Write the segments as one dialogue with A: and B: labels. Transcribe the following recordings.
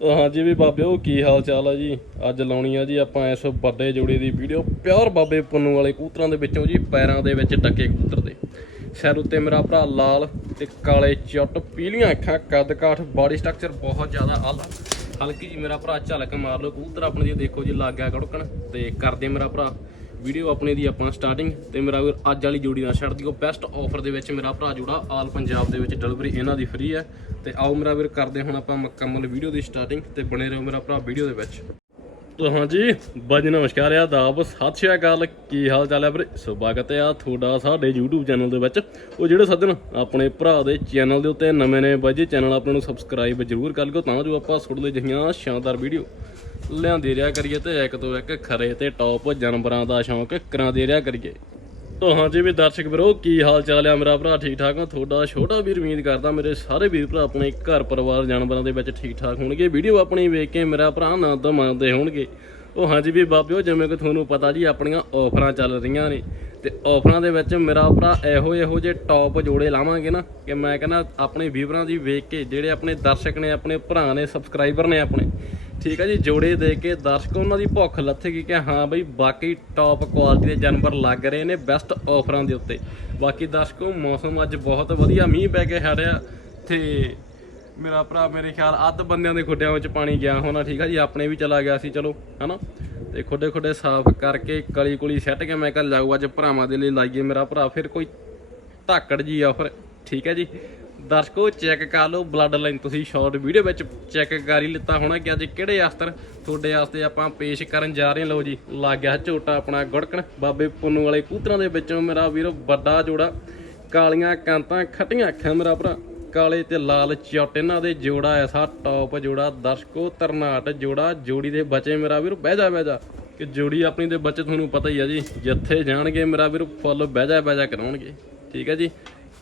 A: ਉਹ ਹਾਂਜੀ ਵੀ ਬਾਬਿਓ ਕੀ ਹਾਲ ਚਾਲ ਆ ਜੀ? ਅੱਜ ਲਾਉਣੀ ਆ ਜੀ ਆਪਾਂ ਇਸ ਵੱਡੇ ਜੋੜੇ ਦੀ ਵੀਡੀਓ ਪਿਓਰ ਬਾਬੇ ਪੁੰਨੂ ਵਾਲੇ ਕੂਤਰਾਂ ਦੇ ਵਿੱਚੋਂ ਜੀ, ਪੈਰਾਂ ਦੇ ਵਿੱਚ ਟੱਕੇ ਕੂਤਰ ਦੇ। ਸਿਰ ਉੱਤੇ ਮੇਰਾ ਭਰਾ ਲਾਲ ਤੇ ਕਾਲੇ ਚੁੱਟ, ਪੀਲੀਆਂ ਅੱਖਾਂ, ਕੱਦ ਕਾਠ ਬਾਡੀ ਸਟਰਕਚਰ ਬਹੁਤ ਜ਼ਿਆਦਾ ਆਲਾ। ਹਲਕੀ ਜੀ ਮੇਰਾ ਭਰਾ ਝਲਕ ਮਾਰ ਲਓ ਕੂਤਰ ਆਪਣੇ ਦੀ ਦੇਖੋ ਜੀ ਲੱਗ ਗਿਆ ਗੜਕਣ ਤੇ ਕਰਦੇ ਮੇਰਾ ਭਰਾ। ਵੀਡੀਓ ਆਪਣੇ ਦੀ ਆਪਾਂ ਸਟਾਰਟਿੰਗ ਤੇ ਮੇਰਾ ਵੀਰ ਅੱਜ ਵਾਲੀ ਜੋੜੀ ਨਾਲ ਛੱਡ ਦਿਓ। ਬੈਸਟ ਆਫਰ ਦੇ ਵਿੱਚ ਮੇਰਾ ਭਰਾ ਜੋੜਾ ਆਲ ਪੰਜਾਬ ਦੇ ਵਿੱਚ ਡਿਲੀਵਰੀ ਇਹਨਾਂ ਦੀ ਫ੍ਰੀ ਹੈ। ਤੇ ਆਓ ਮੇਰਾ ਵੀਰ ਕਰਦੇ ਹੁਣ ਆਪਾਂ ਮੁਕੰਮਲ ਵੀਡੀਓ ਦੀ ਸਟਾਰਟਿੰਗ ਤੇ ਬਣੇ ਰਹੋ ਮੇਰਾ ਭਰਾ ਵੀਡੀਓ ਦੇ ਵਿੱਚ। ਤੋ ਹਾਂਜੀ ਬਾਜੀ ਨਮਸਕਾਰ ਆ ਦਾਬ ਸਤਿ ਸ਼੍ਰੀ ਅਕਾਲ। ਕੀ ਹਾਲ ਚਾਲ ਹੈ ਵੀਰੇ? ਸਵਾਗਤ ਆ ਤੁਹਾਡਾ ਸਾਡੇ YouTube ਚੈਨਲ ਦੇ ਵਿੱਚ। ਉਹ ਜਿਹੜੇ ਸੱਜਣ ਆਪਣੇ ਭਰਾ ਦੇ ਚੈਨਲ ਦੇ ਉੱਤੇ ਨਵੇਂ ਨੇ, ਬਾਜੀ ਚੈਨਲ ਆਪਣੇ ਨੂੰ ਸਬਸਕ੍ਰਾਈਬ ਜ਼ਰੂਰ ਕਰ ਲਿਓ, ਤਾਂ ਜੋ ਆਪਾਂ ਸੁੱਟ ਸੁਣਦੇ ਜਿਹੀਆਂ ਸ਼ਾਨਦਾਰ ਵੀਡੀਓ ਲਿਆਂਦੇ ਰਿਹਾ ਕਰੀਏ ਤੇ ਇੱਕ ਤੋਂ ਇੱਕ ਖਰੇ ਤੇ ਟੌਪ ਜਾਨਵਰਾਂ ਦਾ ਸ਼ੌਂਕ ਕਰਾਂਦੇ ਰਿਹਾ ਕਰੀਏ। ਤੋ ਹਾਂਜੀ ਵੀ ਦਰਸ਼ਕ ਵੀਰੋ, ਕੀ ਹਾਲ ਚਾਲ ਆ ਮੇਰਾ ਭਰਾ? ਠੀਕ ਠਾਕ ਆ? ਤੁਹਾਡਾ ਛੋਟਾ ਵੀਰ ਉਮੀਦ ਕਰਦਾ ਮੇਰੇ ਸਾਰੇ ਵੀਰ ਭਰਾ ਆਪਣੇ ਘਰ ਪਰਿਵਾਰ ਜਾਨਵਰਾਂ ਦੇ ਵਿੱਚ ਠੀਕ ਠਾਕ ਹੋਣਗੇ। ਵੀਡੀਓ ਆਪਣੀ ਵੇਖ ਕੇ ਮੇਰਾ ਭਰਾ ਆਨੰਦ ਮੰਨਦੇ ਹੋਣਗੇ। ਉਹ ਹਾਂਜੀ ਵੀ ਬਾਬਿਓ, ਜਿਵੇਂ ਕਿ ਤੁਹਾਨੂੰ ਪਤਾ ਜੀ, ਆਪਣੀਆਂ ਆਫਰਾਂ ਚੱਲ ਰਹੀਆਂ ਨੇ ਤੇ ਆਫਰਾਂ ਦੇ ਵਿੱਚ ਮੇਰਾ ਭਰਾ ਇਹੋ ਇਹੋ ਜਿਹੇ ਟੌਪ ਜੋੜੇ ਲਾਵਾਂਗੇ ਨਾ ਕਿ ਮੈਂ ਕਹਿੰਦਾ ਆਪਣੇ ਵੀਵਰਾਂ ਦੀ ਵੇਖ ਕੇ ਜਿਹੜੇ ਆਪਣੇ ਦਰਸ਼ਕ ਨੇ, ਆਪਣੇ ਭਰਾ ਨੇ ਸਬਸਕ੍ਰਾਈਬਰ ਨੇ ਆਪਣੇ ਠੀਕ ਹੈ ਜੀ, ਜੋੜੇ ਦੇ ਕੇ ਦਰਸ਼ਕ, ਉਹਨਾਂ ਦੀ ਭੁੱਖ ਲੱਥੇਗੀ ਕਿ ਹਾਂ ਬਈ ਬਾਕੀ ਟੌਪ ਕੁਆਲਿਟੀ ਦੇ ਜਾਨਵਰ ਲੱਗ ਰਹੇ ਨੇ ਬੈਸਟ ਆਫਰਾਂ ਦੇ ਉੱਤੇ। ਬਾਕੀ ਦਰਸ਼ਕੋ, ਮੌਸਮ ਅੱਜ ਬਹੁਤ ਵਧੀਆ, ਮੀਂਹ ਪੈ ਕੇ ਹਟਿਆ ਤੇ ਮੇਰਾ ਭਰਾ, ਮੇਰੇ ਖਿਆਲ ਅੱਧ ਬੰਦਿਆਂ ਦੇ ਖੁੱਡਿਆਂ ਵਿੱਚ ਪਾਣੀ ਗਿਆ ਹੋਣਾ, ਠੀਕ ਹੈ ਜੀ, ਆਪਣੇ ਵੀ ਚਲਾ ਗਿਆ ਸੀ, ਚਲੋ, ਹਨਾ? ਤੇ ਖੁੱਡੇ ਖੁੱਡੇ ਸਾਫ਼ ਕਰਕੇ ਕਲੀ ਕੁਲੀ ਸੈੱਟ ਕੇ ਮੈਂ ਕਿਹਾ ਲਾਊ ਅੱਜ ਭਰਾਵਾਂ ਦੇ ਲਈ ਲਾਈਏ ਮੇਰਾ ਭਰਾ, ਫਿਰ ਕੋਈ ਧਾਕੜ ਜੀ ਆਫਰ ਠੀਕ ਹੈ ਜੀ। ਦਰਸ਼ਕੋ ਚੈੱਕ ਕਰ ਲਓ ਬਲੱਡ ਲਾਈਨ ਤੁਸੀਂ ਸ਼ਾਰਟ ਵੀਡੀਓ ਵਿੱਚ ਚੈੱਕ ਕਰ ਹੀ ਲਿੱਤਾ ਹੋਣਾ ਕਿ ਅੱਜ ਕਿਹੜੇ ਅਸਤਰ ਤੁਹਾਡੇ ਵਾਸਤੇ ਆਪਾਂ ਪੇਸ਼ ਕਰਨ ਜਾ ਰਹੇ ਹਾਂ। ਲਓ ਜੀ, ਲੱਗ ਗਿਆ ਝੋਟਾ ਆਪਣਾ ਗੁੜਕਣ। ਬਾਬੇ ਪੁੰਨੂ ਵਾਲੇ ਕੂਤਰਾਂ ਦੇ ਵਿੱਚੋਂ ਮੇਰਾ ਵੀਰ ਵੱਡਾ ਜੋੜਾ। ਕਾਲੀਆਂ ਕਾਂਤਾਂ ਖੱਟੀਆਂ ਅੱਖਾਂ ਮੇਰਾ ਭਰਾ। ਕਾਲੇ ਤੇ ਲਾਲ ਚਟ ਇਹਨਾਂ ਦੇ ਜੋੜਾ ਐਸਾ ਟੌਪ ਜੋੜਾ। ਦਰਸ਼ਕੋ ਤਰਨਾਟ ਜੋੜਾ। ਜੋੜੀ ਦੇ ਬਚੇ ਮੇਰਾ ਵੀਰ, ਬਹਿ ਜਾ ਬਹਿ ਜਾ। ਕਿ ਜੋੜੀ ਆਪਣੀ ਦੇ ਬੱਚੇ ਤੁਹਾਨੂੰ ਪਤਾ ਹੀ ਆ ਜੀ, ਜਿੱਥੇ ਜਾਣਗੇ ਮੇਰਾ ਵੀਰ, ਫੁੱਲ ਬਹਿ ਜਾ ਬਹਿ ਜਾ ਕਰਾਉਣਗੇ। ਠੀਕ ਹੈ ਜੀ?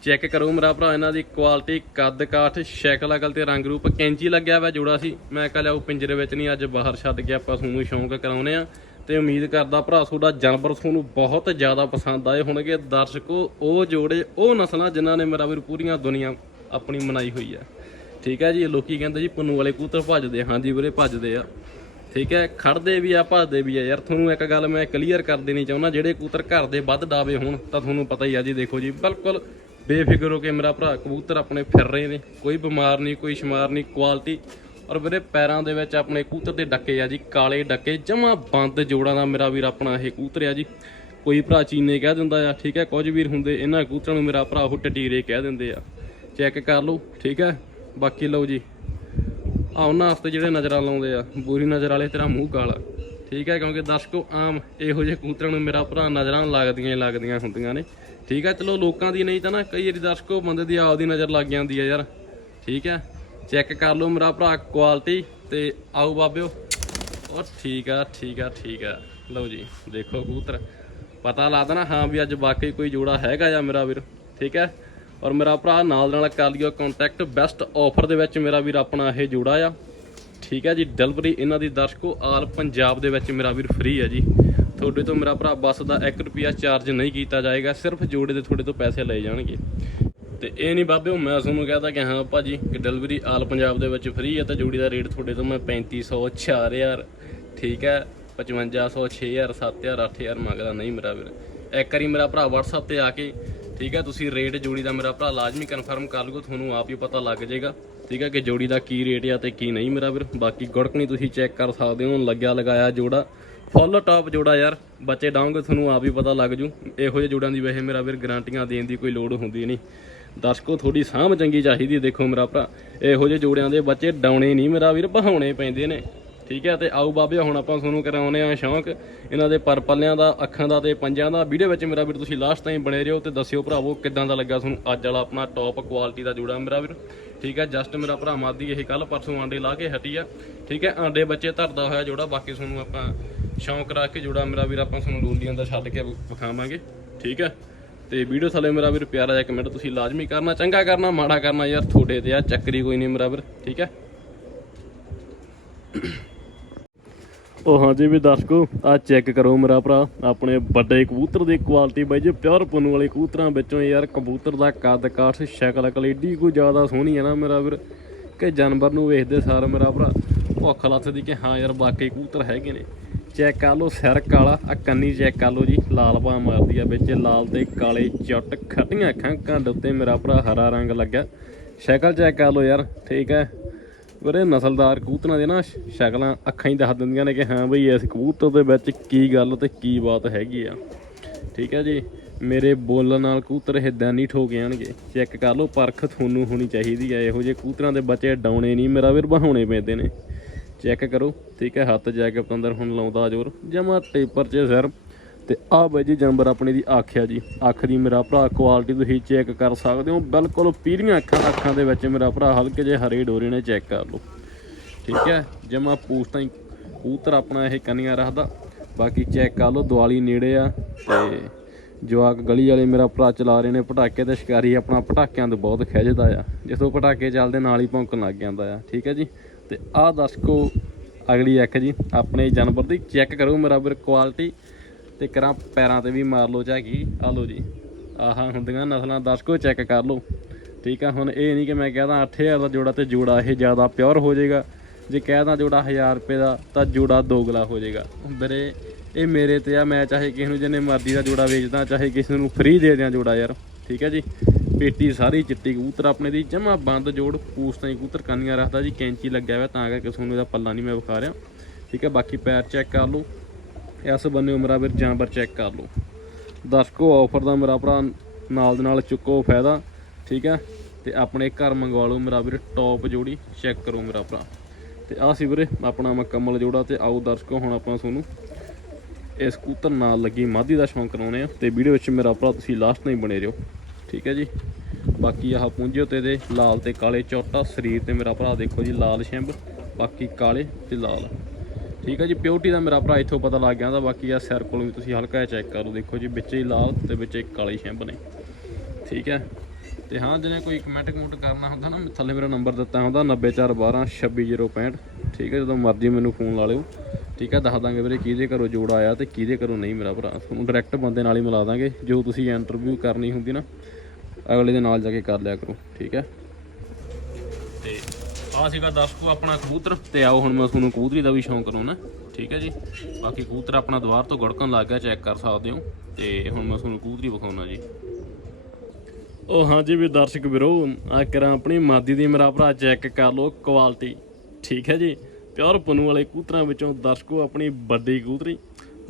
A: ਚੈੱਕ ਕਰੋ ਮੇਰਾ ਭਰਾ, ਇਹਨਾਂ ਦੀ ਕੁਆਲਿਟੀ ਕੱਦ ਕਾਠ, ਸ਼ਕਲ, ਅਕਲ ਤੇ ਰੰਗ ਰੂਪ ਕੈਂਚੀ ਲੱਗਿਆ ਵਾ ਜੋੜਾ ਸੀ। ਮੈਂ ਕਹ ਲਿਆ ਉਹ ਪਿੰਜਰੇ ਵਿੱਚ ਨਹੀਂ, ਅੱਜ ਬਾਹਰ ਛੱਡ ਕੇ ਆਪਾਂ ਤੁਹਾਨੂੰ ਸ਼ੌਂਕ ਕਰਾਉਨੇ ਆ ਤੇ ਉਮੀਦ ਕਰਦਾ ਭਰਾ, ਤੁਹਾਡਾ ਜਾਨਵਰ ਤੁਹਾਨੂੰ ਬਹੁਤ ਜ਼ਿਆਦਾ ਪਸੰਦ ਆਏ ਹੋਣਗੇ। ਦਰਸ਼ਕੋ, ਉਹ ਜੋੜੇ, ਉਹ ਨਸਲਾਂ ਜਿਨ੍ਹਾਂ ਨੇ ਮੇਰਾ ਵੀਰ ਪੂਰੀਆਂ ਦੁਨੀਆ ਆਪਣੀ ਮਨਾਈ ਹੋਈ ਹੈ। ਠੀਕ ਹੈ ਜੀ ਲੋਕੀ ਕਹਿੰਦੇ ਜੀ, ਪੁੰਨੂ ਵਾਲੇ ਕੂਤਰ ਭੱਜਦੇ ਹਾਂਜੀ ਵੀਰੇ, ਭੱਜਦੇ ਆ। ਠੀਕ ਹੈ ਖੜਦੇ ਵੀ ਆ, ਭੱਜਦੇ ਵੀ ਆ। ਯਾਰ, ਤੁਹਾਨੂੰ ਇੱਕ ਗੱਲ ਮੈਂ ਕਲੀਅਰ ਕਰ ਦੇਣੀ ਚਾਹੁੰਦਾ, ਜਿਹੜੇ ਕੂਤਰ ਘਰ ਦੇ ਵੱਧ ਡਾਵੇ ਹੋਣ, ਤਾਂ ਤੁਹਾਨੂੰ ਪਤਾ ਹੀ ਆ ਜੀ, ਦੇਖੋ ਜੀ, ਬਿਲਕੁਲ ਬੇਫਿਕਰ ਹੋ ਕੇ ਮੇਰਾ ਭਰਾ ਕਬੂਤਰ ਆਪਣੇ ਫਿਰ ਰਹੇ ਨੇ। ਕੋਈ ਬਿਮਾਰ ਨਹੀਂ, ਕੋਈ ਸ਼ਮਾਰ ਨਹੀਂ ਕੁਆਲਿਟੀ ਔਰ ਵੀਰੇ ਪੈਰਾਂ ਦੇ ਵਿੱਚ ਆਪਣੇ ਕਬੂਤਰ ਦੇ ਡੱਕੇ ਆ ਜੀ, ਕਾਲੇ ਡੱਕੇ, ਜਮਾ ਬੰਦ ਜੋੜਾਂ ਦਾ ਮੇਰਾ ਵੀਰ ਆਪਣਾ ਇਹ ਕਬੂਤਰ ਆ ਜੀ। ਕੋਈ ਭਰਾ ਚੀਨੇ ਕਹਿ ਦਿੰਦਾ ਆ, ਠੀਕ ਹੈ, ਕੁਝ ਵੀਰ ਹੁੰਦੇ, ਇਹਨਾਂ ਕਬੂਤਰਾਂ ਨੂੰ ਮੇਰਾ ਭਰਾ ਉਹ ਟਟੀਰੇ ਕਹਿ ਦਿੰਦੇ ਆ। ਚੈੱਕ ਕਰ ਲਓ, ਠੀਕ ਹੈ? ਬਾਕੀ ਲਓ ਜੀ। ਆ ਉਹਨਾਂ ਵਾਸਤੇ ਜਿਹੜੇ ਨਜ਼ਰਾਂ ਲਾਉਂਦੇ ਆ, ਬੁਰੀ ਨਜ਼ਰ ਵਾਲੇ ਤੇਰਾ ਮੂੰਹ ਕਾਲਾ। ਠੀਕ ਹੈ, ਕਿਉਂਕਿ ਦਰਸ਼ਕੋ ਆਮ ਇਹੋ ਜਿਹੇ ਕਬੂਤਰਾਂ ਨੂੰ ਮੇਰਾ ਭਰਾ ਨਜ਼ਰਾਂ ਲੱਗਦੀਆਂ ਹੀ ਲੱਗਦੀਆਂ ਹੁੰਦੀਆਂ ਨੇ। ਠੀਕ ਹੈ, ਚਲੋ ਲੋਕਾਂ ਦੀ ਨਹੀਂ ਤਾਂ ਨਾ ਕਈ ਵਾਰੀ ਦਰਸ਼ਕੋ ਬੰਦੇ ਦੀ ਆਪਦੀ ਨਜ਼ਰ ਲੱਗ ਜਾਂਦੀ ਹੈ ਯਾਰ। ਠੀਕ ਹੈ, ਚੈੱਕ ਕਰ ਲਓ ਮੇਰਾ ਭਰਾ ਕੁਆਲਿਟੀ ਤੇ ਆਓ ਬਾਬਿਓ। ਔਰ ਠੀਕ ਆ ਠੀਕ ਆ ਠੀਕ ਆ। ਲਓ ਜੀ, ਦੇਖੋ ਕਬੂਤਰ। ਪਤਾ ਲੱਗਦਾ ਨਾ, ਹਾਂ ਵੀ ਅੱਜ ਵਾਕਈ ਕੋਈ ਜੋੜਾ ਹੈਗਾ ਆ ਮੇਰਾ ਵੀਰ। ਠੀਕ ਹੈ, ਔਰ ਮੇਰਾ ਭਰਾ ਨਾਲ ਨਾਲ ਕਰ ਲਿਓ ਕੰਟੈਕਟ ਬੈਸਟ ਆਫਰ ਦੇ ਵਿੱਚ ਮੇਰਾ ਵੀਰ ਆਪਣਾ ਇਹ ਜੋੜਾ ਆ। ਠੀਕ ਹੈ ਜੀ ਡਿਲੀਵਰੀ ਇਹਨਾਂ ਦੀ ਦਰਸ਼ਕੋ ਆਲ ਪੰਜਾਬ ਦੇ ਵਿੱਚ ਮੇਰਾ ਵੀਰ ਫ੍ਰੀ ਹੈ ਜੀ। ਤੁਹਾਡੇ ਤੋਂ ਮੇਰਾ ਭਰਾ ਬੱਸ ਦਾ 1 ਰੁਪਿਆ ਚਾਰਜ ਨਹੀਂ ਕੀਤਾ ਜਾਏਗਾ, ਸਿਰਫ ਜੋੜੇ ਦੇ ਤੁਹਾਡੇ ਤੋਂ ਪੈਸੇ ਲਏ ਜਾਣਗੇ। ਤੇ ਇਹ ਨਹੀਂ ਬਾਬਿਓ ਮੈਂ ਤੁਹਾਨੂੰ ਕਹਦਾ ਕਿ ਹਾਂ ਭਾਜੀ, ਕਿ ਡਿਲੀਵਰੀ ਆਲ ਪੰਜਾਬ ਦੇ ਵਿੱਚ ਫ੍ਰੀ ਹੈ ਤਾਂ ਜੋੜੀ ਦਾ ਰੇਟ ਤੁਹਾਡੇ ਤੋਂ ਮੈਂ 3500 4000 ਠੀਕ ਹੈ 5500 6000 7000 8000 ਮੰਗਦਾ ਨਹੀਂ ਮੇਰਾ ਵੀਰ। ਇੱਕ ਵਾਰੀ ਮੇਰਾ ਭਰਾ WhatsApp ਤੇ ਆ ਕੇ, ਠੀਕ ਹੈ, ਤੁਸੀਂ ਰੇਟ ਜੋੜੀ ਦਾ ਮੇਰਾ ਭਰਾ ਲਾਜ਼ਮੀ ਕਨਫਰਮ ਕਰ ਲਓ, ਤੁਹਾਨੂੰ ਆਪ ਹੀ ਪਤਾ ਲੱਗ ਜਾਏਗਾ, ਠੀਕ ਹੈ, ਕਿ ਜੋੜੀ ਦਾ ਕੀ ਰੇਟ ਆ ਤੇ ਕੀ ਨਹੀਂ ਮੇਰਾ ਵੀਰ। ਬਾਕੀ ਗੁੜਕਣੀ ਤੁਸੀਂ ਚੈੱਕ ਕਰ ਸਕਦੇ ਹੋ ਲੱਗਿਆ ਲਗਾਇਆ ਜੋੜਾ। ਫੁੱਲ ਟਾਪ ਜੋੜਾ ਯਾਰ, ਬੱਚੇ ਡਾਉਂਗੇ, ਤੁਹਾਨੂੰ ਆਪ ਹੀ ਪਤਾ ਲੱਗ ਜੂ। ਇਹੋ ਜਿਹੇ ਜੋੜਾਂ ਦੀ ਵੈਸੇ ਮੇਰਾ ਵੀਰ ਗਾਰੰਟੀਆਂ ਦੇਣ ਦੀ ਕੋਈ ਲੋੜ ਹੁੰਦੀ ਨਹੀਂ। ਦਰਸ਼ਕੋ ਥੋੜੀ ਸਾਂਭ ਚੰਗੀ ਚਾਹੀਦੀ ਦੇਖੋ ਮੇਰਾ ਭਰਾ। ਇਹੋ ਜਿਹੇ ਜੋੜਿਆਂ ਦੇ ਬੱਚੇ ਡਾਉਣੇ ਨਹੀਂ, ਮੇਰਾ ਵੀਰ, ਬਹਾਉਣੇ ਪੈਂਦੇ ਨੇ। ਠੀਕ ਹੈ, ਤੇ ਆਓ ਬਾਬੇ, ਹੁਣ ਆਪਾਂ ਤੁਹਾਨੂੰ ਕਰਾਉਨੇ ਆ ਸ਼ੌਂਕ। ਇਹਨਾਂ ਦੇ ਪਰ ਪੱਲਿਆਂ ਦਾ, ਅੱਖਾਂ ਦਾ ਤੇ ਪੰਜਾਂ ਦਾ। ਵੀਡੀਓ ਵਿੱਚ ਮੇਰਾ ਵੀਰ, ਤੁਸੀਂ ਲਾਸਟ ਟਾਈਮ ਬਣੇ ਰਹੋ ਤੇ ਦੱਸਿਓ ਭਰਾਵੋ, ਕਿੱਦਾਂ ਦਾ ਲੱਗਾ ਤੁਹਾਨੂੰ ਅੱਜ ਵਾਲਾ ਆਪਣਾ ਟੌਪ ਕੁਆਲਿਟੀ ਦਾ ਜੋੜਾ ਮੇਰਾ ਵੀਰ। ਠੀਕ ਹੈ ਜਸਟ ਮੇਰਾ ਭਰਾ ਮਾਦੀ ਇਹ ਕੱਲ ਪਰਸੋਂ ਆਂਡੇ ਲਾ ਕੇ ਹਟੀ ਆ। ਠੀਕ ਹੈ, ਆਂਡੇ ਬੱਚੇ ਧਰਦਾ ਹੋਇਆ ਜੋੜਾ, ਬਾਕੀ ਤੁਹਾਨੂੰ ਆਪਾਂ ਸ਼ੌਂਕ ਰੱਖ ਕੇ ਜੋੜਾ ਮੇਰਾ ਵੀਰ, ਆਪਾਂ ਤੁਹਾਨੂੰ ਡੋਲੀਆਂ ਦਾ ਛੱਡ ਕੇ ਵਿਖਾਵਾਂਗੇ, ਠੀਕ ਹੈ? ਤੇ ਵੀਡੀਓ ਥੱਲੇ ਮੇਰਾ ਵੀਰ ਪਿਆਰਾ ਜਿਹਾ ਕਮੈਂਟ ਤੁਸੀਂ ਲਾਜ਼ਮੀ ਕਰਨਾ, ਚੰਗਾ ਕਰਨਾ, ਮਾੜਾ ਕਰਨਾ ਯਾਰ, ਤੁਹਾਡੇ ਤੇ ਆ ਚੱਕਰੀ ਕੋਈ ਨਹੀਂ ਮੇਰਾ ਵੀਰ, ਠੀਕ ਹੈ? ਉਹ ਹਾਂਜੀ ਵੀ ਦਰਸ਼ਕੋ ਆ ਚੈੱਕ ਕਰੋ ਮੇਰਾ ਭਰਾ, ਆਪਣੇ ਵੱਡੇ ਕਬੂਤਰ ਦੀ ਕੁਆਲਿਟੀ ਬਾਈ ਜੀ ਪਿਓਰ ਪੁੰਨ ਵਾਲੇ ਕਬੂਤਰਾਂ ਵਿੱਚੋਂ ਯਾਰ ਕਬੂਤਰ ਦਾ ਕੱਦ ਕਾਠ, ਸ਼ਕਲ ਅਕਲ ਏਡੀ ਕੋਈ ਜ਼ਿਆਦਾ ਸੋਹਣੀ ਹੈ ਨਾ ਮੇਰਾ ਵੀਰ, ਕਿ ਜਾਨਵਰ ਨੂੰ ਵੇਖਦੇ ਸਾਰ ਮੇਰਾ ਭਰਾ, ਭੁੱਖ ਲੱਥਦੀ ਕਿ ਹਾਂ ਯਾਰ ਵਾਕਈ ਕਬੂਤਰ ਹੈਗੇ ਨੇ। ਚੈੱਕ ਕਰ ਲਓ, ਸਿਰ ਕਾਲਾ ਆ ਕੰਨੀ ਚੈੱਕ ਕਰ ਲਓ ਜੀ, ਲਾਲ ਪਾ ਮਾਰਦੀ ਆ ਵਿੱਚ, ਲਾਲ ਤੇ ਕਾਲੇ ਚੁੱਟ, ਖੱਟੀਆਂ ਅੱਖਾਂ ਕੰਡ ਉੱਤੇ ਮੇਰਾ ਭਰਾ ਹਰਾ ਰੰਗ ਲੱਗਾ ਸ਼ਕਲ ਚੈੱਕ ਕਰ ਲਓ ਯਾਰ, ਠੀਕ ਹੈ। ਵੀਰੇ, ਨਸਲਦਾਰ ਕਬੂਤਰਾਂ ਦੇ ਨਾ ਸ਼ਕਲਾਂ ਅੱਖਾਂ ਹੀ ਦੱਸ ਦਿੰਦੀਆਂ ਨੇ ਕਿ ਹਾਂ ਬਈ, ਇਸ ਕਬੂਤਰ ਦੇ ਵਿੱਚ ਕੀ ਗੱਲ ਤੇ ਕੀ ਬਾਤ ਹੈਗੀ ਆ। ਠੀਕ ਹੈ ਜੀ, ਮੇਰੇ ਬੋਲਣ ਨਾਲ ਕਬੂਤਰ ਹਿੱਦਾਂ ਨਹੀਂ ਠੋਕ ਜਾਣਗੇ ਚੈੱਕ ਕਰ ਲਓ, ਪਰਖ ਤੁਹਾਨੂੰ ਹੋਣੀ ਚਾਹੀਦੀ ਹੈ ਇਹੋ ਜਿਹੇ ਕਬੂਤਰਾਂ ਦੇ ਬੱਚੇ ਡਾਉਣੇ ਨਹੀਂ, ਮੇਰਾ ਵੀਰ ਬਹਾਉਣੇ ਪੈਂਦੇ ਨੇ। ਚੈੱਕ ਕਰੋ, ਠੀਕ ਹੈ, ਹੱਥ ਜਾ ਕੇ ਪਤੰਦਰ ਹੁਣ ਲਾਉਂਦਾ ਜ਼ੋਰ, ਜਮਾ ਟੇਪਰ 'ਚ ਸਿਰ। ਤੇ ਆ ਬਾਈ ਜੀ ਜਾਨਵਰ ਆਪਣੀ ਦੀ ਅੱਖ ਆ ਜੀ। ਅੱਖ ਦੀ ਮੇਰਾ ਭਰਾ ਕੁਆਲਿਟੀ ਤੁਸੀਂ ਚੈੱਕ ਕਰ ਸਕਦੇ ਹੋ। ਬਿਲਕੁਲ ਪੀਲੀਆਂ ਅੱਖਾਂ ਅੱਖਾਂ ਦੇ ਵਿੱਚ ਮੇਰਾ ਭਰਾ ਹਲਕੇ ਜਿਹੇ ਹਰੇ ਡੋਰੇ ਨੇ, ਚੈੱਕ ਕਰ ਲਓ। ਠੀਕ ਹੈ, ਜਮਾ ਪੂਛ ਤਾਈਂ ਕੂਤਰ ਆਪਣਾ ਇਹ ਕੰਨੀਆਂ ਰੱਖਦਾ। ਬਾਕੀ ਚੈੱਕ ਕਰ ਲਓ, ਦੀਵਾਲੀ ਨੇੜੇ ਆ ਤੇ ਜਵਾਕ ਗਲੀ ਵਾਲੇ ਮੇਰਾ ਭਰਾ ਚਲਾ ਰਹੇ ਨੇ ਪਟਾਕੇ ਤੇ, ਸ਼ਿਕਾਰੀ ਆਪਣਾ ਪਟਾਕਿਆਂ ਤੋਂ ਬਹੁਤ ਖਿੱਚਦਾ ਆ। ਜਦੋਂ ਪਟਾਕੇ ਚੱਲਦੇ, ਨਾਲ ਹੀ ਭੌਂਕਣ ਲੱਗ ਜਾਂਦਾ ਆ। ਠੀਕ ਹੈ ਜੀ। ਤੇ ਆਹ ਦਰਸ਼ਕੋ ਅਗਲੀ ਅੱਖ ਜੀ, ਆਪਣੇ ਜਾਨਵਰ ਦੀ ਚੈੱਕ ਕਰੋ ਮੇਰਾ ਵੀਰ ਕੁਆਲਿਟੀ ਤੇ ਕਰਾਂ ਪੈਰਾਂ ਤੇ ਵੀ ਮਾਰ ਲਓ ਝਾਕੀ। ਆ ਲਓ ਜੀ, ਆਹਾਂ ਹੁੰਦੀਆਂ ਨਸਲਾਂ ਦਰਸ਼ਕੋ ਚੈੱਕ ਕਰ ਲਓ। ਠੀਕ ਆ, ਹੁਣ ਇਹ ਨਹੀਂ ਕਿ ਮੈਂ ਕਹਦਾ 8000 ਦਾ ਜੋੜਾ ਤੇ ਜੋੜਾ ਇਹ ਜ਼ਿਆਦਾ ਪਿਓਰ ਹੋ ਜਾਏਗਾ। ਜੇ ਕਹਿਦਾ ਜੋੜਾ 1000 ਰੁਪਏ ਦਾ ਤਾਂ ਜੋੜਾ ਦੋਗਲਾ ਹੋ ਜਾਏਗਾ। ਵੀਰੇ, ਇਹ ਮੇਰੇ ਤੇ ਆ, ਮੈਂ ਚਾਹੇ ਕਿਸੇ ਨੂੰ ਜਿੰਨੇ ਮਰਜ਼ੀ ਦਾ ਜੋੜਾ ਵੇਚਦਾ, ਚਾਹੇ ਕਿਸੇ ਨੂੰ ਫ੍ਰੀ ਦੇ ਦਿਆਂ ਜੋੜਾ ਯਾਰ। ਠੀਕ ਹੈ ਜੀ? ਪੇਟੀ ਸਾਰੀ ਚਿੱਟੀ ਕਬੂਤਰ ਆਪਣੇ ਦੀ, ਜਮਾ ਬੰਦ ਜੋੜ ਪੂਛ ਤਾਈਂ ਕਬੂਤਰ ਕਾਨੀਆਂ ਰੱਖਦਾ ਜੀ, ਕੈਂਚੀ ਲੱਗਿਆ ਹੋਇਆ ਤਾਂ ਕਰਕੇ ਤੁਹਾਨੂੰ ਇਹਦਾ ਪੱਲਾ ਨਹੀਂ ਮੈਂ ਵਿਖਾ ਰਿਹਾ। ਠੀਕ ਹੈ, ਬਾਕੀ ਪੈਰ ਚੈੱਕ ਕਰ ਲਓ। ਇਸ ਬੰਨੇ ਮੇਰਾ ਵੀਰ ਜਾਂਬਰ ਚੈੱਕ ਕਰ ਲਓ। ਦਰਸ਼ਕੋ ਆਫਰ ਦਾ ਮੇਰਾ ਭਰਾ ਨਾਲ ਦੇ ਨਾਲ ਚੁੱਕੋ ਫਾਇਦਾ। ਠੀਕ ਹੈ, ਤੇ ਆਪਣੇ ਘਰ ਮੰਗਵਾ ਲਓ ਮੇਰਾ ਵੀਰ ਟੌਪ ਜੋੜੀ ਚੈੱਕ ਕਰੋ ਮੇਰਾ ਭਰਾ। ਤੇ ਆਹ ਸੀ ਵੀਰੇ, ਆਪਣਾ ਮੁਕੰਮਲ ਜੋੜਾ ਤੇ ਆਓ ਦਰਸ਼ਕੋ, ਹੁਣ ਆਪਾਂ ਤੁਹਾਨੂੰ ਇਸ ਕਬੂਤਰ ਨਾਲ ਲੱਗੀ ਮਾਦੀ ਦਾ ਸ਼ੌਂਕ ਕਰਾਉਣੇ ਆ ਤੇ ਵੀਡੀਓ ਵਿੱਚ ਮੇਰਾ ਭਰਾ ਤੁਸੀਂ ਲਾਸਟ ਨਹੀਂ ਬਣੇ ਰਹੋ। ਠੀਕ ਹੈ ਜੀ। ਬਾਕੀ ਆਹ ਪੁੰਜੇ ਉੱਤੇ ਦੇ ਲਾਲ ਤੇ ਕਾਲੇ ਚੋਟਾ, ਸਰੀਰ ਤੇ ਮੇਰਾ ਭਰਾ ਦੇਖੋ ਜੀ, ਲਾਲ ਸ਼ੈਂਬ, ਬਾਕੀ ਕਾਲੇ ਤੇ ਲਾਲ। ਠੀਕ ਹੈ ਜੀ ਪਿਓਰਟੀ ਦਾ ਮੇਰਾ ਭਰਾ ਇੱਥੋਂ ਪਤਾ ਲੱਗ ਗਿਆ ਦਾ ਬਾਕੀ ਆ ਸਿਰ ਕੋਲ ਵੀ ਤੁਸੀਂ ਹਲਕਾ ਜਿਹਾ ਚੈੱਕ ਕਰੋ। ਦੇਖੋ ਜੀ, ਵਿੱਚ ਹੀ ਲਾਲ ਤੇ ਵਿੱਚ ਹੀ ਕਾਲੇ ਸ਼ਿੰਬ ਨੇ। ਠੀਕ ਹੈ। ਤੇ ਹਾਂ, ਜਿਹਨੇ ਕੋਈ ਕਮੈਂਟ ਕਮੈਂਟ ਕਰਨਾ ਹੁੰਦਾ ਨਾ, ਥੱਲੇ ਮੇਰਾ ਨੰਬਰ ਦਿੱਤਾ ਹੁੰਦਾ 94112 26065 ਠੀਕ ਹੈ, ਜਦੋਂ ਮਰਜ਼ੀ ਮੈਨੂੰ ਫੋਨ ਲਾ ਲਿਓ। ਠੀਕ ਹੈ ਦੱਸ ਦਾਂਗੇ ਵੀਰੇ ਕਿਹਦੇ ਘਰੋਂ ਜੋੜ ਆਇਆ ਤੇ ਕਿਹਦੇ ਘਰੋਂ ਨਹੀਂ ਮੇਰਾ ਭਰਾ। ਤੁਹਾਨੂੰ ਡਾਇਰੈਕਟ ਬੰਦੇ ਨਾਲ ਹੀ ਮਿਲਾ ਦਾਂਗੇ, ਜੋ ਤੁਸੀਂ ਇੰਟਰਵਿਊ ਕਰਨੀ ਹੁੰਦੀ ਨਾ, ਅਗਲੇ ਦੇ ਨਾਲ ਜਾ ਕੇ ਕਰ ਲਿਆ ਕਰੋ, ਠੀਕ ਹੈ ਤੇ ਆ ਸੀਗਾ ਦਰਸ਼ਕੋ ਆਪਣਾ ਕਬੂਤਰ, ਤੇ ਆਓ ਹੁਣ ਮੈਂ ਤੁਹਾਨੂੰ ਕਬੂਤਰੀ ਦਾ ਵੀ ਸ਼ੌਂਕ ਕਰਾਉਣਾ ਠੀਕ ਹੈ ਜੀ। ਬਾਕੀ ਕਬੂਤਰ ਆਪਣਾ ਦੁਆਰ ਤੋਂ ਗੜਕਣ ਲੱਗ ਗਿਆ, ਚੈੱਕ ਕਰ ਸਕਦੇ ਹੋ, ਤੇ ਹੁਣ ਮੈਂ ਤੁਹਾਨੂੰ ਕਬੂਤਰੀ ਵਿਖਾਉਣਾ ਜੀ। ਉਹ ਹਾਂਜੀ ਵੀ ਦਰਸ਼ਕ ਵੀਰੋ ਆ ਕਰਾਂ ਆਪਣੀ ਮਾਦੀ ਦੀ ਮੇਰਾ ਭਰਾ, ਚੈੱਕ ਕਰ ਲਓ ਕੁਆਲਿਟੀ ਠੀਕ ਹੈ ਜੀ। ਪਿਓਰ ਪਨੂ ਵਾਲੇ ਕੂਤਰਾਂ ਵਿੱਚੋਂ ਦਰਸ਼ਕੋ ਆਪਣੀ ਵੱਡੀ ਕੂਤਰੀ।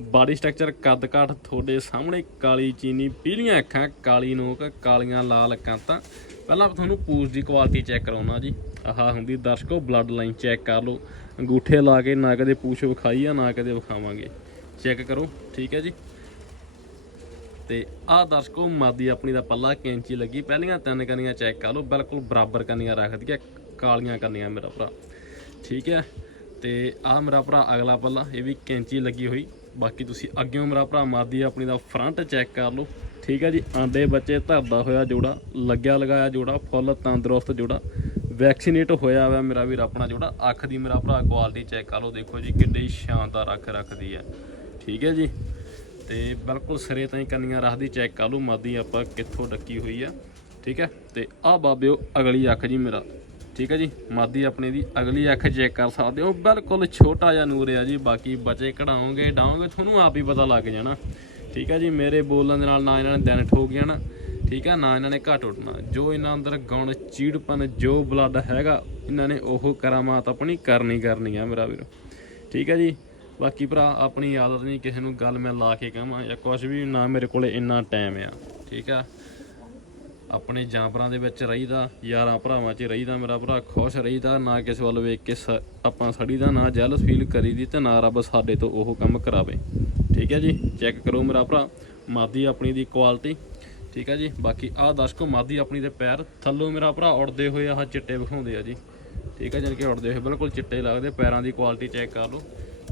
A: ਬਾਡੀ ਸਟਰਕਚਰ ਕੱਦ ਕਾਠ, ਤੁਹਾਡੇ ਸਾਹਮਣੇ ਕਾਲੀ ਚੀਨੀ, ਪੀਲੀਆਂ ਅੱਖਾਂ, ਕਾਲੀ ਨੋਕ, ਕਾਲੀਆਂ ਲਾਲ ਕਾਂਤਾਂ। ਪਹਿਲਾਂ ਤੁਹਾਨੂੰ ਪੂਛ ਦੀ ਕੁਆਲਿਟੀ ਚੈੱਕ ਕਰਾਉਣਾ ਜੀ। ਆਹ ਹੁੰਦੀ ਦਰਸ਼ਕੋ ਬਲੱਡ ਲਾਈਨ ਚੈੱਕ ਕਰ ਲਓ। ਅੰਗੂਠੇ ਲਾ ਕੇ ਨਾ ਕਦੇ ਪੂਛ ਵਿਖਾਈ ਆ, ਨਾ ਕਦੇ ਵਿਖਾਵਾਂਗੇ। ਚੈੱਕ ਕਰੋ, ਠੀਕ ਹੈ ਜੀ? ਤੇ ਆਹ ਦਰਸ਼ਕੋ, ਮਾਦੀ ਆਪਣੀ ਦਾ ਪੱਲਾ ਕੈਂਚੀ ਲੱਗੀ। ਪਹਿਲੀਆਂ ਤਿੰਨ ਕੰਨੀਆਂ ਚੈੱਕ ਕਰ ਲਓ। ਬਿਲਕੁਲ ਬਰਾਬਰ ਕੰਨੀਆਂ ਰੱਖਦੀ ਹੈ ਕਾਲੀਆਂ ਕੰਨੀਆਂ ਮੇਰਾ ਭਰਾ। ਠੀਕ ਹੈ? ਤੇ ਆਹ ਮੇਰਾ ਭਰਾ ਅਗਲਾ ਪੱਲਾ, ਇਹ ਵੀ ਕੈਂਚੀ ਲੱਗੀ ਹੋਈ। ਬਾਕੀ ਤੁਸੀਂ ਅੱਗਿਓਂ ਮੇਰਾ ਭਰਾ ਮਾਦੀ ਆਪਣੀ ਦਾ ਫਰੰਟ ਚੈੱਕ ਕਰ ਲਓ। ਠੀਕ ਹੈ ਜੀ, ਆਂਡੇ ਬੱਚੇ ਧਰਦਾ ਹੋਇਆ ਜੋੜਾ, ਲੱਗਿਆ ਲਗਾਇਆ ਜੋੜਾ, ਫੁੱਲ ਤੰਦਰੁਸਤ ਜੋੜਾ ਵੈਕਸੀਨੇਟ ਹੋਇਆ ਹੋਇਆ ਮੇਰਾ ਵੀਰ ਆਪਣਾ ਜੋੜਾ। ਅੱਖ ਦੀ ਮੇਰਾ ਭਰਾ ਕੁਆਲਿਟੀ ਚੈੱਕ ਕਰ ਲਓ, ਦੇਖੋ ਜੀ ਕਿੱਡੀ ਸ਼ਾਨਦਾਰ ਅੱਖ ਰੱਖਦੀ ਹੈ ਠੀਕ ਹੈ ਜੀ, ਤੇ ਬਿਲਕੁਲ ਸਿਰੇ ਤਾਈਂ ਕੰਨੀਆਂ ਰੱਖਦੀ ਚੈੱਕ ਕਰ ਲਓ ਮਾਦੀ ਆਪਾਂ ਕਿੱਥੋਂ ਡੱਕੀ ਹੋਈ ਆ। ਠੀਕ ਹੈ ਤੇ ਆਹ ਬਾਬਿਓ ਅਗਲੀ ਅੱਖ ਜੀ ਮੇਰਾ। ਠੀਕ ਹੈ ਜੀ, ਮਾਦੀ ਆਪਣੇ ਦੀ ਅਗਲੀ ਅੱਖ ਚੈੱਕ ਕਰ ਸਕਦੇ ਹੋ। ਬਿਲਕੁਲ ਛੋਟਾ ਜਿਹਾ ਨੂਰ ਆ ਜੀ, ਬਾਕੀ ਬਚੇ ਕਢਾਓਗੇ ਡਾਉਂਗੇ ਤੁਹਾਨੂੰ ਆਪ ਹੀ ਪਤਾ ਲੱਗ ਜਾਣਾ। ਠੀਕ ਹੈ ਜੀ, ਮੇਰੇ ਬੋਲਣ ਦੇ ਨਾਲ ਨਾ ਇਹਨਾਂ ਨੇ ਦਿਨ ਠੋਕ ਜਾਣਾ ਠੀਕ ਹੈ, ਨਾ ਇਹਨਾਂ ਨੇ ਘਟ ਉੱਠਣਾ। ਜੋ ਇਹਨਾਂ ਅੰਦਰ ਗੁਣ, ਚੀੜਪਨ, ਜੋ ਬਲੱਡ ਹੈਗਾ, ਇਹਨਾਂ ਨੇ ਉਹ ਕਰਾਮਾਤ ਆਪਣੀ ਕਰਨੀ ਕਰਨੀ ਆ ਮੇਰਾ ਵੀਰ। ਠੀਕ ਹੈ ਜੀ, ਬਾਕੀ ਭਰਾ, ਆਪਣੀ ਆਦਤ ਨਹੀਂ ਕਿਸੇ ਨੂੰ ਗੱਲ ਮੈਂ ਲਾ ਕੇ ਕਹਾਂ ਜਾਂ ਕੁਝ ਵੀ, ਨਾ ਮੇਰੇ ਕੋਲੇ ਇੰਨਾ ਟਾਈਮ ਆ। ਠੀਕ ਆ ਆਪਣੇ ਜਾਨਵਰਾਂ ਦੇ ਵਿੱਚ ਰਹੀਦਾ, ਯਾਰਾਂ ਭਰਾਵਾਂ 'ਚ ਰਹੀਦਾ, ਮੇਰਾ ਭਰਾ ਖੁਸ਼ ਰਹੀਦਾ, ਨਾ ਕਿਸੇ ਵੱਲ ਵੇਖ ਕੇ ਸ- ਆਪਾਂ ਸੜੀਦਾ, ਨਾ ਜੈਲਸ ਫੀਲ ਕਰੀਦੀ ਤੇ ਨਾ ਰੱਬ ਸਾਡੇ ਤੋਂ ਉਹ ਕੰਮ ਕਰਾਵੇ। ਠੀਕ ਹੈ ਜੀ? ਚੈੱਕ ਕਰੋ ਮੇਰਾ ਭਰਾ, ਮਾਦੀ ਆਪਣੀ ਦੀ ਕੁਆਲਿਟੀ ਠੀਕ ਹੈ ਜੀ? ਬਾਕੀ ਆਹ ਦਰਸ਼ਕੋ, ਮਾਦੀ ਆਪਣੀ ਦੇ ਪੈਰ ਥੱਲੋਂ ਮੇਰਾ ਭਰਾ ਉੜਦੇ ਹੋਏ ਆਹ ਚਿੱਟੇ ਵਿਖਾਉਂਦੇ ਆ ਜੀ। ਠੀਕ ਹੈ, ਜਾਣੀ ਕਿ ਉੜਦੇ ਹੋਏ ਬਿਲਕੁਲ ਚਿੱਟੇ ਲੱਗਦੇ, ਪੈਰਾਂ ਦੀ ਕੁਆਲਿਟੀ ਚੈੱਕ ਕਰ ਲਓ।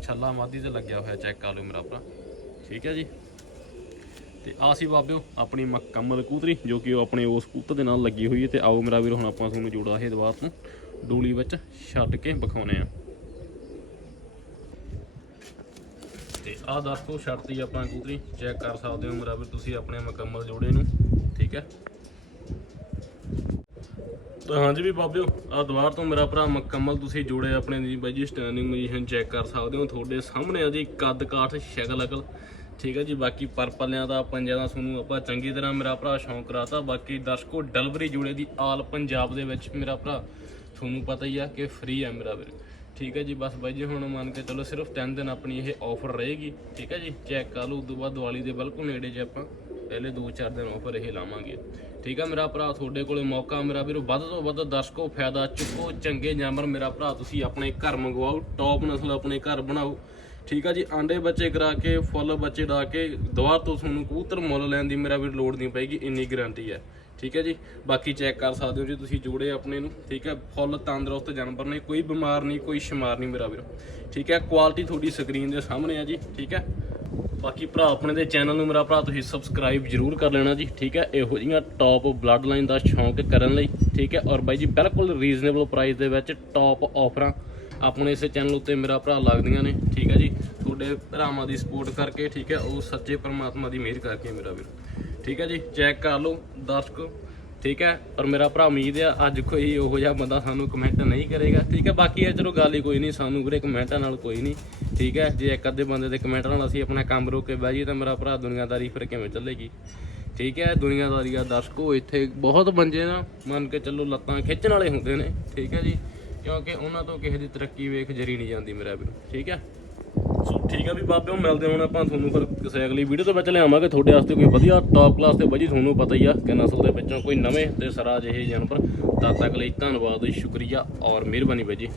A: ਛੱਲਾ ਮਾਦੀ ਤੇ ਲੱਗਿਆ ਹੋਇਆ ਚੈੱਕ ਕਰ ਲਓ ਮੇਰਾ ਭਰਾ। ਠੀਕ ਹੈ ਜੀ? ਤੇ ਆ ਸੀ ਬਾਬਿਓ ਆਪਣੀ ਮੁਕੰਮਲ ਕੂਤਰੀ, ਜੋ ਕਿ ਉਹ ਆਪਣੇ ਉਸ ਕੂਤਰ ਦੇ ਨਾਲ ਲੱਗੀ ਹੋਈ ਹੈ। ਤੇ ਆਓ ਮੇਰਾ ਵੀਰ, ਹੁਣ ਆਪਾਂ ਤੁਹਾਨੂੰ ਜੋੜਾ ਇਹ ਦੁਬਾਰ ਤੋਂ। ਡੂਲੀ ਵਿੱਚ ਛੱਡ ਕੇ ਵਿਖਾਉਨੇ ਆ। ਤੇ ਆਹ ਦੱਸੋ ਛੱਡਤੀ ਆਪਾਂ ਕੂਤਰੀ। ਚੈੱਕ ਕਰ ਸਕਦੇ ਹੋ ਮੇਰਾ ਵੀਰ ਤੁਸੀਂ ਆਪਣੇ ਮੁਕੰਮਲ ਜੋੜੇ ਨੂੰ। ਠੀਕ ਹੈ? ਹਾਂਜੀ ਵੀ ਬਾਬਿਓ ਆ ਦੁਆਰ ਤੋਂ ਮੇਰਾ ਭਰਾ ਮੁਕੰਮਲ ਤੁਸੀਂ ਜੋੜੇ ਆਪਣੇ ਦੀ ਬਾਈ ਜੀ ਸਟੈਂਡਿੰਗ ਪੋਜੀਸ਼ਨ ਚੈੱਕ ਕਰ ਸਕਦੇ ਹੋ। ਤੁਹਾਡੇ ਸਾਹਮਣੇ ਆ ਜੀ ਕੱਦ ਕਾਠ ਸ਼ਕਲ ਅਕਲ। ਠੀਕ ਹੈ ਜੀ, ਬਾਕੀ ਪਰਪਲਿਆਂ ਦਾ ਪੰਜਾਂ ਦਾ ਤੁਹਾਨੂੰ ਆਪਾਂ ਚੰਗੀ ਤਰ੍ਹਾਂ ਮੇਰਾ ਭਰਾ ਸ਼ੌਂਕ ਕਰਾਤਾ। ਬਾਕੀ ਦਰਸ਼ਕੋ, ਡਲਵਰੀ ਜੁੜੇ ਦੀ ਆਲ ਪੰਜਾਬ ਦੇ ਵਿੱਚ ਮੇਰਾ ਭਰਾ ਤੁਹਾਨੂੰ ਪਤਾ ਹੀ ਆ ਕਿ ਫ੍ਰੀ ਆ ਮੇਰਾ ਵੀਰ। ਠੀਕ ਹੈ ਜੀ, ਬਸ ਬਾਈ ਜੀ, ਹੁਣ ਮੰਨ ਕੇ ਚਲੋ ਸਿਰਫ 10 ਦਿਨ ਆਪਣੀ ਇਹ ਆਫਰ ਰਹੇਗੀ। ਠੀਕ ਹੈ ਜੀ ਚੈੱਕ ਕਰ ਲਓ ਤੋਂ ਬਾਅਦ ਦੀਵਾਲੀ ਦੇ ਬਿਲਕੁਲ ਨੇੜੇ ਜੇ ਆਪਾਂ ਪਹਿਲੇ 2-4 ਦਿਨ ਆਫਰ ਇਹ ਲਾਵਾਂਗੇ। ਠੀਕ ਹੈ, ਮੇਰਾ ਭਰਾ ਤੁਹਾਡੇ ਕੋਲੇ ਮੌਕਾ, ਮੇਰਾ ਵੀਰੋ, ਵੱਧ ਤੋਂ ਵੱਧ ਦਰਸ਼ਕੋ, ਫਾਇਦਾ ਚੁੱਕੋ, ਚੰਗੇ ਜਾਨਵਰ ਮੇਰਾ ਭਰਾ ਤੁਸੀਂ ਆਪਣੇ ਘਰ ਮੰਗਵਾਓ ਟੌਪ ਨਸਲ ਆਪਣੇ ਘਰ ਬਣਾਓ। ਠੀਕ ਆ ਜੀ, ਆਂਡੇ ਬੱਚੇ ਕਰਾ ਕੇ, ਫੁੱਲ ਬੱਚੇ ਡਾ ਕੇ, ਦੁਬਾਰਾ ਤੋਂ ਤੁਹਾਨੂੰ ਕਬੂਤਰ ਮੁੱਲ ਲੈਣ ਦੀ ਮੇਰਾ ਵੀ ਲੋੜ ਨਹੀਂ ਪਏਗੀ, ਇੰਨੀ ਗਾਰੰਟੀ ਹੈ। ਠੀਕ ਹੈ ਜੀ, ਬਾਕੀ ਚੈੱਕ ਕਰ ਸਕਦੇ ਹੋ ਜੀ ਤੁਸੀਂ ਜੋੜੇ ਆਪਣੇ ਨੂੰ, ਠੀਕ ਹੈ, ਫੁੱਲ ਤੰਦਰੁਸਤ ਜਾਨਵਰ ਨੇ, ਕੋਈ ਬਿਮਾਰ ਨਹੀਂ, ਕੋਈ ਸ਼ਿਮਾਰ ਨਹੀਂ ਮੇਰਾ ਵੀਰ। ਠੀਕ ਹੈ ਕੁਆਲਿਟੀ ਤੁਹਾਡੀ ਸਕਰੀਨ ਦੇ ਸਾਹਮਣੇ ਆ ਜੀ, ਠੀਕ ਹੈ। ਬਾਕੀ ਭਰਾ ਆਪਣੇ ਦੇ ਚੈਨਲ ਨੂੰ ਮੇਰਾ ਭਰਾ ਤੁਸੀਂ ਸਬਸਕ੍ਰਾਈਬ ਜਰੂਰ ਕਰ ਲੈਣਾ ਜੀ, ਠੀਕ ਹੈ, ਇਹੋ ਜਿਹੀਆਂ ਟੌਪ ਬਲੱਡ ਲਾਈਨ ਦਾ ਸ਼ੌਂਕ ਕਰਨ ਲਈ, ਠੀਕ ਹੈ, ਔਰ ਬਾਈ ਜੀ ਬਿਲਕੁਲ ਰੀਜ਼ਨੇਬਲ ਪ੍ਰਾਈਸ ਦੇ ਵਿੱਚ ਟੌਪ ਆਫਰਾਂ ਆਪਣੇ ਇਸੇ ਚੈਨਲ ਉੱਤੇ ਮੇਰਾ ਭਰਾ ਲੱਗਦੀਆਂ ਨੇ, ਠੀਕ ਹੈ ਜੀ। ਤੁਹਾਡੇ ਭਰਾਵਾਂ ਦੀ ਸਪੋਰਟ ਕਰਕੇ, ਠੀਕ ਹੈ, ਉਹ ਸੱਚੇ ਪਰਮਾਤਮਾ ਦੀ ਮਿਹਰ ਕਰਕੇ ਮੇਰਾ ਵੀਰ। ਠੀਕ ਹੈ ਜੀ ਚੈੱਕ ਕਰ ਲਓ, ਦਰਸ਼ਕੋ, ਠੀਕ ਹੈ, ਔਰ ਮੇਰਾ ਭਰਾ ਉਮੀਦ ਆ ਅੱਜ ਕੋਈ ਉਹੋ ਜਿਹਾ ਬੰਦਾ ਸਾਨੂੰ ਕਮੈਂਟ ਨਹੀਂ ਕਰੇਗਾ। ਠੀਕ ਹੈ, ਬਾਕੀ ਇਹ ਚਲੋ ਗੱਲ ਹੀ ਕੋਈ ਨਹੀਂ, ਸਾਨੂੰ ਵੀਰੇ ਕਮੈਂਟਾਂ ਨਾਲ ਕੋਈ ਨਹੀਂ। ਠੀਕ ਹੈ, ਜੇ ਇੱਕ ਅੱਧੇ ਬੰਦੇ ਦੇ ਕਮੈਂਟ ਨਾਲ ਅਸੀਂ ਆਪਣਾ ਕੰਮ ਰੋਕ ਕੇ ਬਹਿ ਜਾਈਏ, ਤਾਂ ਮੇਰਾ ਭਰਾ ਦੁਨੀਆਦਾਰੀ ਫਿਰ ਕਿਵੇਂ ਚੱਲੇਗੀ? ਠੀਕ ਹੈ, ਦੁਨੀਆਦਾਰੀ ਦਾ ਦਰਸ਼ਕੋ ਇੱਥੇ ਬਹੁਤ ਬੰਦੇ ਨਾ, ਮੰਨ ਕੇ ਚੱਲੋ ਲੱਤਾਂ ਖਿੱਚਣ ਵਾਲੇ ਹੁੰਦੇ ਨੇ। ਠੀਕ ਹੈ ਜੀ, ਕਿਉਂਕਿ ਉਹਨਾਂ ਤੋਂ ਕਿਸੇ ਦੀ ਤਰੱਕੀ ਵੇਖ ਜਰੀ ਨਹੀਂ ਜਾਂਦੀ ਮੇਰਾ ਵੀਰ। ਠੀਕ ਹੈ ਸੋ ਠੀਕ ਆ ਵੀ ਬਾਬਿਓ ਮਿਲਦੇ ਹੁਣ ਆਪਾਂ ਤੁਹਾਨੂੰ ਫਿਰ ਕਿਸੇ ਅਗਲੀ ਵੀਡੀਓ ਦੇ ਵਿੱਚ ਲਿਆਵਾਂਗੇ। ਤੁਹਾਡੇ ਵਾਸਤੇ ਕੋਈ ਵਧੀਆ ਟੌਪ ਕਲਾਸ ਤੇ ਬਾਜੀ, ਤੁਹਾਨੂੰ ਪਤਾ ਹੀ ਆ ਕਿ ਨਸਲ ਦੇ ਵਿੱਚੋਂ ਕੋਈ ਨਵੇਂ ਤੇ ਸਰਾ ਜਿਹੇ ਜਾਨਵਰ, ਤਦ ਤੱਕ ਲਈ ਧੰਨਵਾਦ, ਸ਼ੁਕਰੀਆ ਔਰ ਮਿਹਰਬਾਨੀ ਬਾਈ ਜੀ